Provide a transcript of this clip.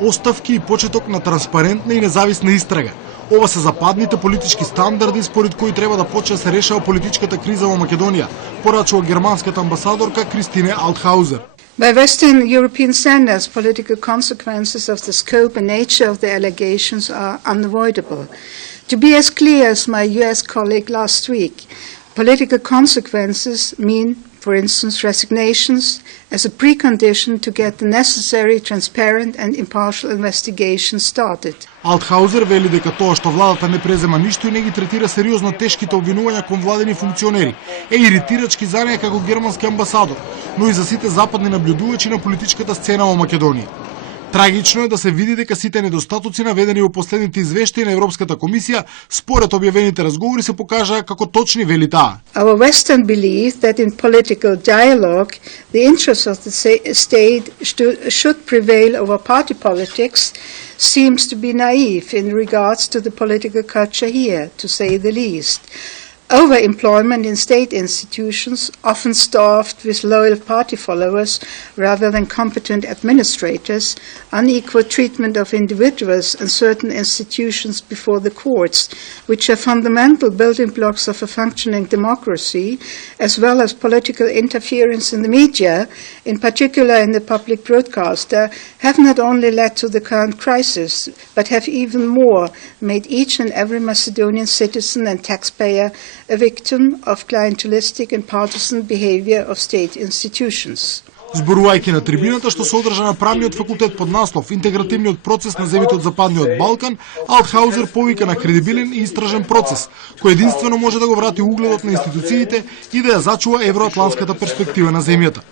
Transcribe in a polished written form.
оставки и почеток на транспарентна и независна истрага. Ова се западните политички стандарди според кои треба да почне се решава политичката криза во Македонија, порачува германската амбасадорка Кристине Алтхаузер. By Western European standards, political consequences of the scope and nature of the allegations are unavoidable. To be as clear as my US colleague last week, political consequences mean, for instance, resignations as a precondition to get the necessary, transparent and impartial investigation started. Алтхаузер вели дека тоа што владата не презема ништо и не ги третира сериозно тешките обвинувања кон владени функционери е иритирачки за неја како германски амбасадор, но и за сите западни наблюдувачи на политичката сцена во Македонија. Трагично е да се види дека сите недостатоци наведени во последните извештаи на Европската комисија според објавените разговори се покажаа како точни, вели таа. Our Western belief that in political dialogue the interests of the state should prevail over party politics seems to be naive in regards to the political culture here, to say the least. Overemployment in state institutions, often staffed with loyal party followers rather than competent administrators, unequal treatment of individuals and certain institutions before the courts, which are fundamental building blocks of a functioning democracy, as well as political interference in the media, in particular in the public broadcaster, have not only led to the current crisis, but have even more made each and every Macedonian citizen and taxpayer a victim of clientelistic and partisan behavior of state institutions. Зборувајќи на трибината што се одржа на правниот факултет под наслов Интегративниот процес на земјите од Западниот Балкан, Алтхаузер повика на кредибилен и истражен процес, кој единствено може да го врати угледот на институциите и да ја зачува евроатлантската перспектива на земјата.